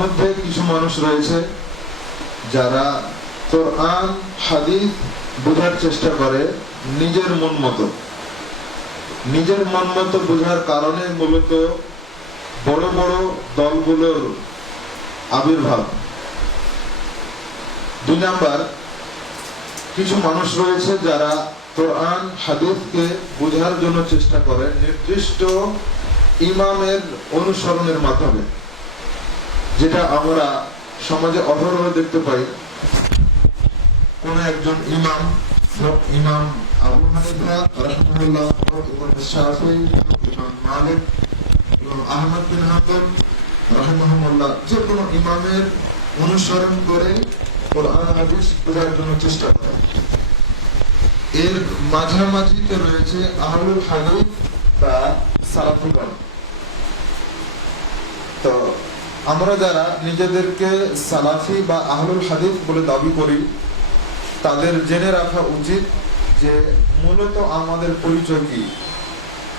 মধ্যে কিছু মানুষ রয়েছে যারা কোরআন, হাদিস বোঝার চেষ্টা করে নিজের মন মতো। নিজের মন মতো বোঝার কারণে মূলত বড় বড় দলগুলোর আবির্ভাব। দুই নাম্বার, কিছু মানুষ রয়েছে যারা কোরআন, হাদিসকে বোঝার জন্য চেষ্টা করে নির্দিষ্ট ইমামের অনুসরণের মাধ্যমে। যেটা আমরা সমাজে অহরহ দেখতে পাই। কোন একজন ইমাম ইমাম আবু হানিফা রাহিমাহুল্লাহ হোক ইমাম মালিক, ইমাম আহমদ বিন হাম্বল রাহিমাহুল্লাহ যে কোনো ইমামের অনুসরণ করে কোরআন হাদিস বোঝার জন্য চেষ্টা করে। এর মাঝামাঝিতে রয়েছে আহলুল হাদিস বা তো আমরা যারা নিজেদেরকে সালাফি বা আহলুল হাদিফ বলে দাবি করি, তাদের জেনে রাখা উচিত যে মূলত আমাদের পরিচয় কি।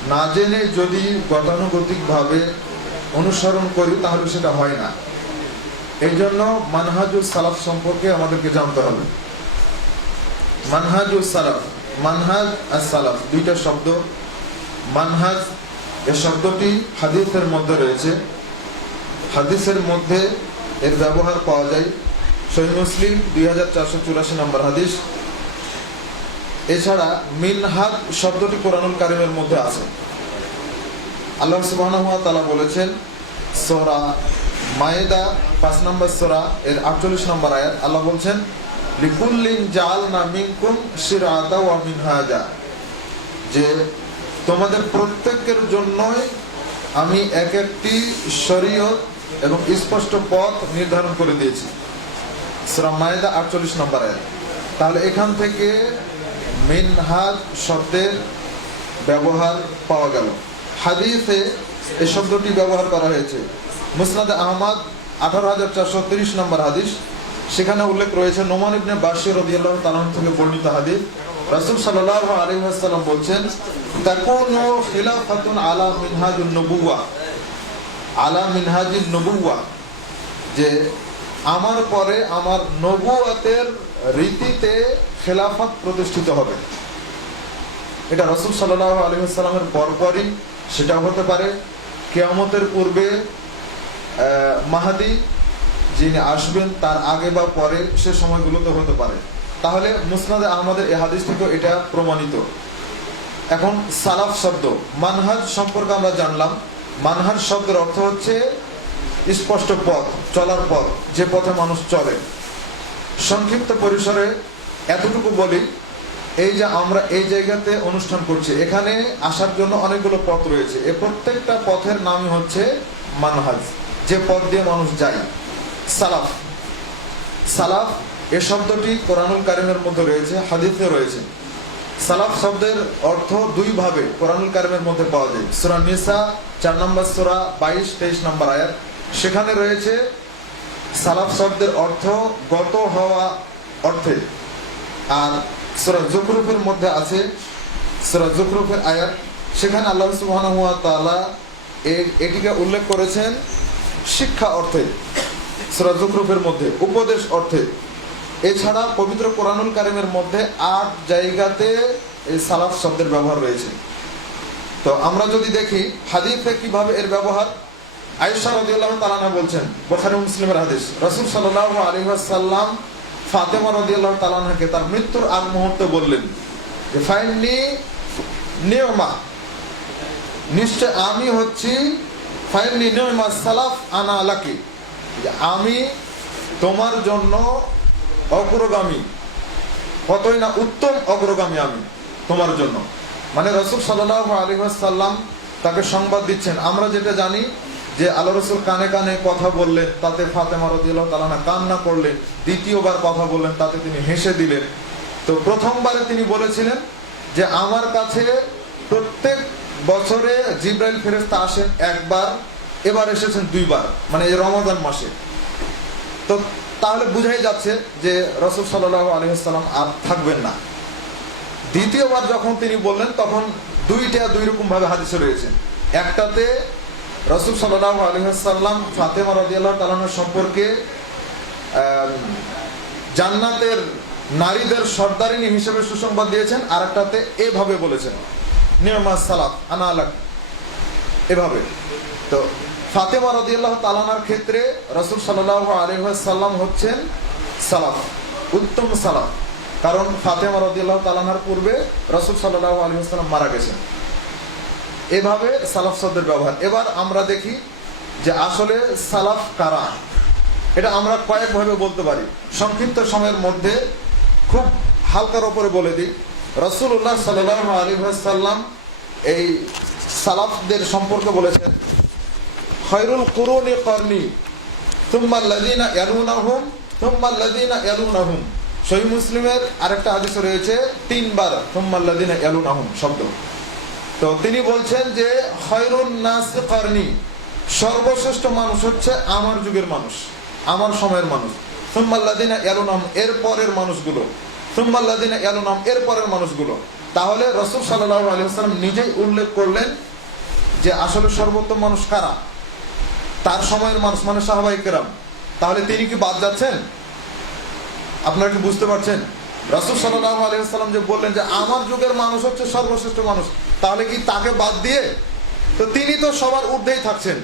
না জেনে যদি গতানুগতিক ভাবে অনুসরণ করি, তাহলে সেটা হয় না। এই জন্য মানহাজুল সালাফ সম্পর্কে আমাদেরকে জানতে হবে। মানহাজুল সালাফ, মানহাজ আর সালাফ, দুইটা শব্দ। মানহাজ, এ শব্দটি হাদিফের মধ্যে রয়েছে। হাদিসের মধ্যে এর ব্যবহার পাওয়া যায়। সহি মুসলিম, দুই হাজার চারশো চুরাশি নম্বর হাদিস। এছাড়া মিনহাদ শব্দটি কোরআনুল কারিমের মধ্যে আছে। আল্লাহ সুবাহ তালা বলেছেন, সোরা মায়েদা, পাঁচ নম্বর সোরা, এর আটচল্লিশ নম্বর আয়াত। আল্লাহ বলছেন, লিকুল্লিন জাল না মিনকুম শিরাদা ওয়া মিনহাজা। যে তোমাদের প্রত্যেকের জন্যই আমি এক একটি শরীয়ত এবং স্পষ্ট পথ নির্ধারণ করে দিয়েছি। সুরা আটচল্লিশ নম্বর আয়াত। তাহলে এখান থেকে মিনহাজ শব্দের ব্যবহার পাওয়া গেল। হাদিসে এই শব্দটি ব্যবহার করা হয়েছে। মুসনাদ আহমদ আঠারো হাজার চারশো তিরিশ নম্বর হাদিস। সেখানে উল্লেখ রয়েছে, নোমান ইবনে বাশির রাদিয়াল্লাহু তাআলা থেকে বর্ণিত হাদিস। রাসূল সাল্লাল্লাহু আলাইহি ওয়াসাল্লাম বলছেন, তাকুনু খিলাফাতুন আলা মিনহাজুন নবুওয়া আলা মিনহাজিন নবুওয়া, যে আমার পরে আমার নবুয়াতের রীতিতে খেলাফত প্রতিষ্ঠিত হবে। এটা রসুল সাল্লাহ আলহিহাস্লামের পরপরই সেটা হতে পারে। কেয়ামতের পূর্বে মাহাদি যিনি আসবেন, তার আগে বা পরে সে সময়গুলোতে হতে পারে। তাহলে মুসনাদে আহমদের এ হাদিস থেকেও এটা প্রমাণিত। এখন সালাফ শব্দ, মানহাজ সম্পর্কে আমরা জানলাম। মানহাজ শব্দের অর্থ হচ্ছে স্পষ্ট পথ, চলার পথ, যে পথে মানুষ চলে। সংক্ষিপ্ত পরিসরে এতটুকু বলি, এই যে আমরা এই জায়গাতে অনুষ্ঠান করছি, এখানে আসার জন্য অনেকগুলো পথ রয়েছে। এ প্রত্যেকটা পথের নামই হচ্ছে মানহাজ, যে পথ দিয়ে মানুষ যায়। সালাফ। সালাফ, এ শব্দটি কোরআনুল কারিমের মধ্যে রয়েছে, হাদিসে রয়েছে। সালাফ শব্দের অর্থ দুই ভাবে কোরআনুল কারিমের মধ্যে পাওয়া যায়। সুরা নিসা, চার নম্বর সুরা, বাইশ, তেইশ নম্বর আয়াত। সেখানে রয়েছে সালাফ শব্দের অর্থ গত হওয়া অর্থে। আর সুরা জুকরুফের মধ্যে আছে সুরা জুকরুফের আয়াত। সেখানে আল্লাহ সুবহানাহু ওয়া তাআলা এ- এটিকে উল্লেখ করেছেন শিক্ষা অর্থে, সুরা জুকরুফের মধ্যে, উপদেশ অর্থে। এছাড়া পবিত্র কোরআনুল কারিমের মধ্যে আট জায়গাতে এই সালাফ শব্দের ব্যবহার রয়েছে। তো আমরা যদি দেখি হাদিসে কীভাবে এর ব্যবহার, আয়েশা রাদিয়াল্লাহু তাআলা বলছেন, বুখারী মুসলিমের হাদিস, রাসূল সাল্লাল্লাহু আলাইহি ওয়াসাল্লাম ফাতেমা রাদিয়াল্লাহু তাআলাকে তার মৃত্যুর আগ মুহূর্তে বললেন যে ফাইননি নিয়মা, নিশ্চয় আমি হচ্ছি ফাইননি নিয়মা সালাফ আনা আলাকি আমি তোমার জন্য অগ্রগামী। কতই না উত্তম অগ্রগামী আমি তোমার জন্য। মানে রসুল সাল্লাহ আলী সাল্লাম তাকে সংবাদ দিচ্ছেন। আমরা যেটা জানি যে আল্লাহ রসুল কানে কানে কথা বললেন, তাতে ফাতেমা রদিয়াল্লাহ তালানা কান্না করলেন, দ্বিতীয়বার কথা বললেন, তাতে তিনি হেসে দিলেন। তো প্রথমবারে তিনি বলেছিলেন যে আমার কাছে প্রত্যেক বছরে জিব্রাইল ফেরেস্তা আসেন একবার, এবার এসেছেন দুইবার মানে এই রমাদান মাসে। তো তাহলে বুঝাই যাচ্ছে যে রসুল সাল্লাহ আলহিহাল্লাম আর থাকবেন না। দ্বিতীয়বার যখন তিনি বললেন, তখন দুইটা দুই রকম ভাবে হাদিসে রয়েছে। একটাতে রসুল সাল্লাহ আলহাম ফাতেমা রদিয়াল্লাহ তালানোর সম্পর্কে জান্নাতের নারীদের সর্দারিনী হিসেবে সুসংবাদ দিয়েছেন আর একটাতে এভাবে বলেছেন নিয়মা সালাফ আনা আলাক। এভাবে। তো ফাতেমা রদিয়াল্লাহ তালানার ক্ষেত্রে রসুল সাল্লাহ আলহাম হচ্ছেন সালাফ উত্তম সালাফ কারণ ফাতেমা রদিয়াল্লাহ তালানার পূর্বে রসুল সাল্লাহ আলহাম মারা গেছেন। এভাবে সালাফ শব্দের ব্যবহার। এবার আমরা দেখি যে আসলে সালাফ কারা? এটা আমরা কয়েকভাবে বলতে পারি। সংক্ষিপ্ত সময়ের মধ্যে খুব হালকার ওপরে বলে দিই। রসুল্লাহ সাল্লাহ আলী এই সালাফদের সম্পর্কে বলেছেন খৈরুল কুরুনি কর্নি। তুম্মাল্লাদিনা ইয়ালুনাহুম তুম্মাল্লাদিনা ইয়ালুনাহুম। সহি মুসলিমের আরেকটা হাদিস রয়েছে, তিনবার তুম্মাল্লাদিনা ইয়ালুনাহুম শব্দ। তো তিনি বলছেন যে, খয়রুন নাস কর্নি, সর্বশ্রেষ্ঠ মানুষ হচ্ছে আমার যুগের মানুষ, আমার সময়ের মানুষ। সুম্মাল্লাদিনা ইয়ালুনাম এর পরের মানুষগুলো সুম্মাল্লাদিনা ইয়ালুনাম এর পরের মানুষগুলো। তাহলে রসুল সাল্লাহ আলিয়াল্লাম নিজেই উল্লেখ করলেন যে, আসলে সর্বোত্তম মানুষ কারা? তার সময়ের মানুষ মানে সাহাবাই কেরাম। তাহলে তিনি কি বাদ যাচ্ছেন? আপনারা কি বুঝতে পারছেন? রসুল সাল্লাহ আলিয়াল্লাম যে বললেন যে, আমার যুগের মানুষ হচ্ছে সর্বশ্রেষ্ঠ মানুষ। তাহলে কি তাকে বাদ দিয়ে? তো তিনি তো সবার ঊর্ধ্বেই থাকছেন।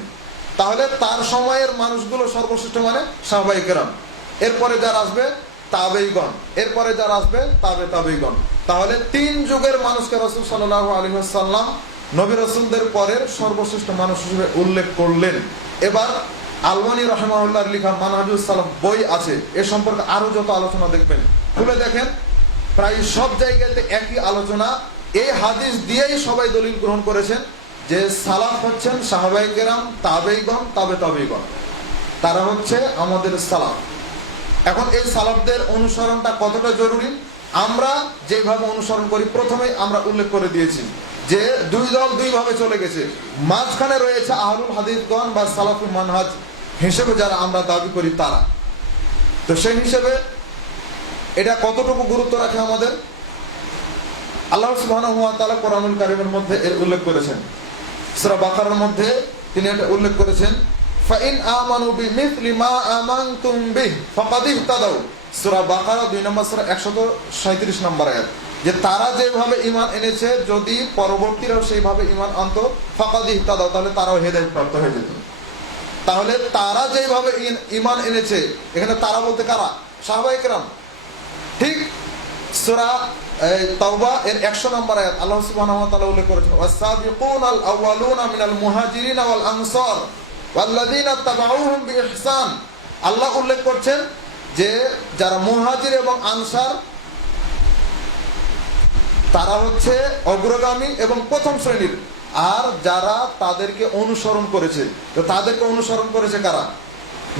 তাহলে তার সময়ের মানুষগুলো সর্বশ্রেষ্ঠ মানে সাহবাই কেরাম। এরপরে যারা আসবে? তাবেইগণ এরপরে যারা আসবে? তাবে তাবেইগণ তাহলে তিন যুগের মানুষকে রসুল সাল্লাহ আলী সাল্লাম নবী রসুলদের পরের সর্বশ্রেষ্ঠ মানুষ হিসেবে উল্লেখ করলেন। এবার আলমানি রহমাউল্লাহর লিখা মানহাজুল সালাম বই আছে, এ সম্পর্কে আরও যত আলোচনা দেখবেন। খুলে দেখেন, প্রায় সব জায়গাতে একই আলোচনা। এই হাদিস দিয়েই সবাই দলিল গ্রহণ করেছেন যে সালাফ হচ্ছেন সাহাবাই কেরাম, তাবেইগণ, তাবে তাবেইগণ। তারা হচ্ছে আমাদের সালাফ এখন এই সালাফদের অনুসরণটা কতটা জরুরি? আমরা যেভাবে অনুসরণ করি, প্রথমেই আমরা উল্লেখ করে দিয়েছি। যে দুই দল দুই ভাবে চলে গেছে। মাঝখানে রয়েছে আহলুল হাদিসগণ বা সালাফুল মানহাজ, হিসেবে যারা আমরা দাবি করি তারা। তো সেই হিসেবে এটা কতটুকু গুরুত্ব রাখে আমাদের? আল্লাহ সুবহানাহু ওয়া তাআলা কোরআনুল কারীমের মধ্যে এর উল্লেখ করেছেন। সূরা বাকারার মধ্যে তিনি এটা উল্লেখ করেছেন, ফাইন আমানু বিমিথলি মা আমানতুম বিহ ফাকাদ ইহতাদাউ। সূরা বাকারা 2 নম্বর, সূরা 137 নম্বর আয়াত। যে তারা যেভাবে ইমান এনেছে, যদি পরবর্তীরাও সেইভাবে ঈমান আনতো, ফাকাদ ইহতাদাউ, তাহলে তারাও হেদায়েত প্রাপ্ত হয়ে যেত। তাহলে তারা যেভাবে ঈমান এনেছে, এখানে তারা বলতে কারা? সাহাবায়ে কেরাম ঠিক সূরা তাওবা এর 100 নম্বর আয়াত, আল্লাহ সুবহানাহু ওয়া তাআলা উল্লেখ করেছেন ওয়াস-সাবিকুনাল আউয়ালুনা মিনাল মুহাজিরিন ওয়াল আনসার ওয়াল্লাযিনা তাবাউহুম বিইহসান। আল্লাহ উল্লেখ করছেন যে, যারা মুহাজির এবং আনসার তারা হচ্ছে অগ্রগামী এবং প্রথম শ্রেণির। আর যারা তাদেরকে অনুসরণ করেছে, তো তাদেরকে অনুসরণ করেছে কারা?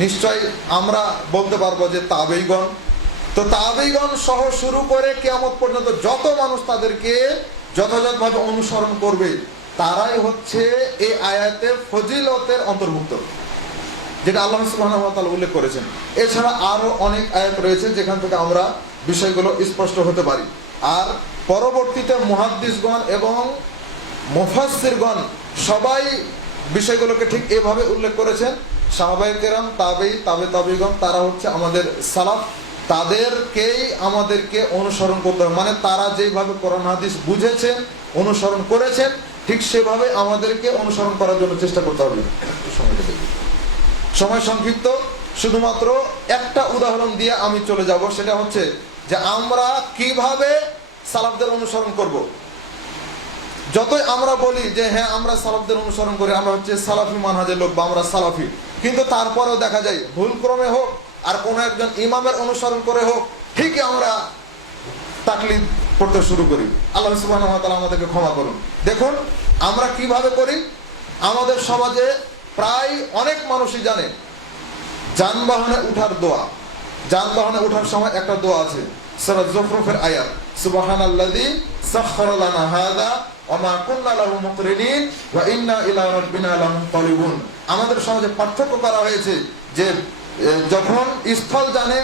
নিশ্চয় আমরা বলতে পারব যে তাবেইগণ। তো তাবেইগণ সহ শুরু করে কেয়ামত পর্যন্ত যত মানুষ তাদেরকে যথাযথভাবে অনুসরণ করবে, তারাই হচ্ছে এই আয়াতের ফজিলতের অন্তর্ভুক্ত, যেটা আল্লাহ ওয়া উল্লেখ করেছেন। এছাড়া আরও অনেক আয়াত রয়েছে যেখান থেকে আমরা বিষয়গুলো স্পষ্ট হতে পারি। আর পরবর্তীতে মুহাদ্দিসগণ এবং মুফাসসিরগণ সবাই বিষয়গুলোকে ঠিক এভাবে উল্লেখ করেছেন। সাহাবাই তাবেই তাবে তাবিগণ, তারা হচ্ছে আমাদের সালাফ। তাদেরকেই আমাদেরকে অনুসরণ করতে হবে। মানে তারা যেভাবে কোরআন, হাদিস বুঝেছেন, অনুসরণ করেছেন, ঠিক সেভাবে আমাদেরকে অনুসরণ করার জন্য চেষ্টা করতে হবে। সময় সংক্ষিপ্ত। শুধুমাত্র একটা উদাহরণ দিয়ে আমি চলে যাব। সেটা হচ্ছে যে আমরা কীভাবে সালাফদের অনুসরণ করব। যতই আমরা বলি যে হ্যাঁ আমরা সালাফদের অনুসরণ করি, আমরা হচ্ছে সালাফি মানহাজের লোক বা আমরা সালাফি। কিন্তু তারপরেও দেখা যায় ভুল ক্রমে হোক আর কোনো একজন ইমামের অনুসরণ করে হোক, ঠিকই আমরা তাকলিদ করতে শুরু করি। আল্লাহ তাআলা আমাদেরকে ক্ষমা করুন। দেখুন, আমরা কীভাবে করি? আমাদের সমাজে প্রায় অনেক মানুষই জানে, যানবাহনে উঠার দোয়া। যানবাহনে উঠার সময় একটা দোয়া আছে। সূরা জুখরুফের আয়াত। সুবহানাল্লাযী সাখখারা লানা হাযা ওয়া মা কুন্না লাহু মুকরিনিন ওয়া ইন্না ইলা রাব্বিনা লামুনকালিবুন আমাদের সমাজে পার্থক্য করা হয়েছে যে যখন স্থল জানে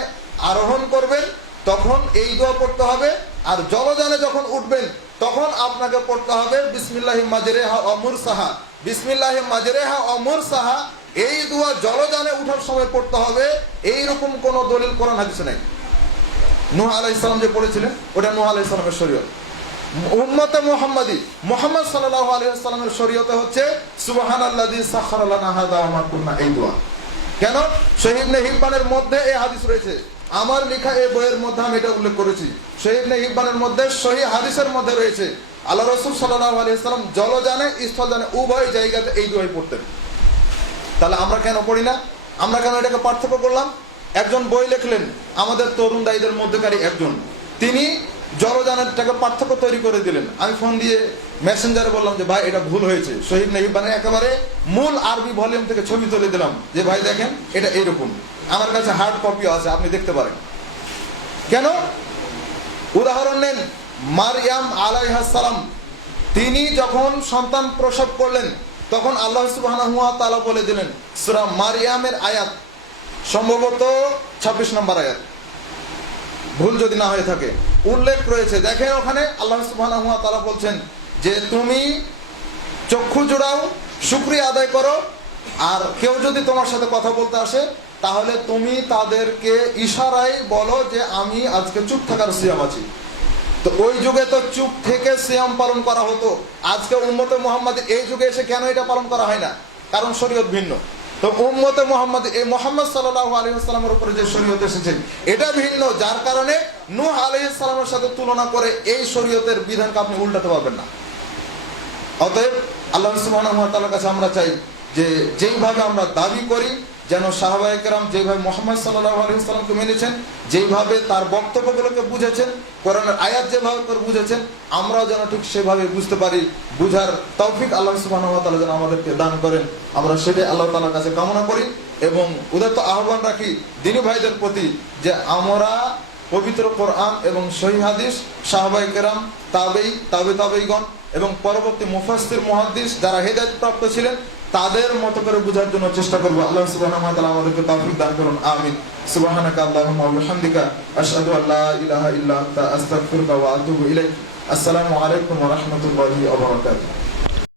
আরোহণ করবেন, তখন এই দোয়া পড়তে হবে, আর জলযানে যখন উঠবেন, তখন আপনাকে পড়তে হবে বিসমিল্লাহি মাজরিহা ওয়া মুরসাহা। বিসমিল্লাহ মাজরেহা অমর সাহা এই দোয়া জলযানে উঠার সময় পড়তে হবে, এইরকম কোন দলিল কোরআন হাদিসে নেই। নুহ আলাইহিস সালাম যে পড়েছিলেন, ওটা নুহ আলাইহিস সালামের শরীয়ত। উম্মতে মুহাম্মাদি মুহাম্মদ সাল্লাল্লাহু আলাইহি ওয়াসাল্লামের শরীয়তে হচ্ছে সাখারা হাদা ওয়া মা কুন্না এই দোয়া। কেন? শহীদ হিব্বানের মধ্যে এই হাদিস রয়েছে। আমার লেখা এই বইয়ের মধ্যে আমি এটা উল্লেখ করেছি। শহীদ হিব্বানের মধ্যে সহি হাদিসের মধ্যে রয়েছে, আল্লাহ রসুল সাল্লাল্লাহু আলাইহি সাল্লাম জলযানে, স্থলযানে উভয় জায়গাতে এই দোয়াই পড়তেন। তাহলে আমরা কেন পড়ি না? আমরা কেন এটাকে পার্থক্য করলাম? একজন বই লিখলেন, আমাদের তরুণ দায়ীদের মধ্যকারী একজন। তিনি জলযানেরটাকে পার্থক্য তৈরি করে দিলেন। আমি ফোন দিয়ে মেসেঞ্জারে বললাম যে, ভাই, এটা ভুল হয়েছে। শহীদ নেহিবানের একেবারে মূল আরবি ভলিউম থেকে ছবি তুলে দিলাম। যে, ভাই, দেখেন, এটা এইরকম। আমার কাছে হার্ড কপিও আছে, আপনি দেখতে পারেন। কেন? উদাহরণ নেন, মারিয়াম আলাইহাসালাম তিনি যখন সন্তান প্রসব করলেন, তখন আল্লাহ সুবহানাহু ওয়া তাআলা বলে দিলেন, সূরা মারিয়ামের আয়াত সম্ভবত 26 নম্বর আয়াত। ভুল যদি না হয়ে থাকে। উল্লেখ রয়েছে, দেখেন ওখানে আল্লাহ ওয়া তাআলা বলছেন যে তুমি চক্ষু জোড়াও, শুক্রিয়া আদায় করো, আর কেউ যদি তোমার সাথে কথা বলতে আসে, তাহলে তুমি তাদেরকে ইশারায় বলো যে আমি আজকে চুপ থাকার সিয়াম আছি। তো ওই যুগে তো চুপ থেকে সিয়াম পালন করা হতো। আজকে উম্মতে মোহাম্মদ এই যুগে এসে কেন এটা পালন করা হয় না? কারণ শরীয়ত ভিন্ন। তো উম্মতে মোহাম্মদ এই মোহাম্মদ সাল্লাহ আলী সাল্লামের উপরে যে শরীয়ত এসেছেন এটা ভিন্ন, যার কারণে নূহ আলী সাথে তুলনা করে এই শরীয়তের বিধানকে আপনি উল্টাতে পারবেন না। অতএব আল্লাহ সুবাহ কাছে আমরা চাই যে যেইভাবে আমরা দাবি করি যেন সাহাবায়ে কেরাম যেভাবে মোহাম্মদ আলাইহি সাল্লামকে মেনেছেন যেইভাবে তার বক্তব্যগুলোকে বুঝেছেন, কোরআনের আয়াত যেভাবে করে বুঝেছেন, আমরাও যেন ঠিক সেভাবে বুঝতে পারি, বুঝার তৌফিক আল্লাহ ওয়া যেন আমাদেরকে দান করেন। আমরা সেটাই আল্লাহ তালার কাছে কামনা করি এবং উদাত্ত আহ্বান রাখি দিনী ভাইদের প্রতি যে আমরা পবিত্র কোরআন এবং সহি হাদিস সাহাবাই কেরাম, তাবেই, তাবে তাবেইগণ এবং পরবর্তী মুফাসসির মহাদিস যারা হেদায়েত প্রাপ্ত ছিলেন তাদের মতো করে বোঝার জন্য চেষ্টা করব। আল্লাহ সুবহানাহু ওয়া তাআলা আমাদেরকে তৌফিক দান করুন। আমিন। সুবহানাকা আল্লাহুম্মা ওয়া বিহামদিকা আশহাদু আল্লা ইলাহা ইল্লা আনতা আস্তাগফিরুকা ওয়া আতুবু ইলাইক। আসসালামু আলাইকুম ওয়া রাহমাতুল্লাহি ওয়া বারাকাতুহু।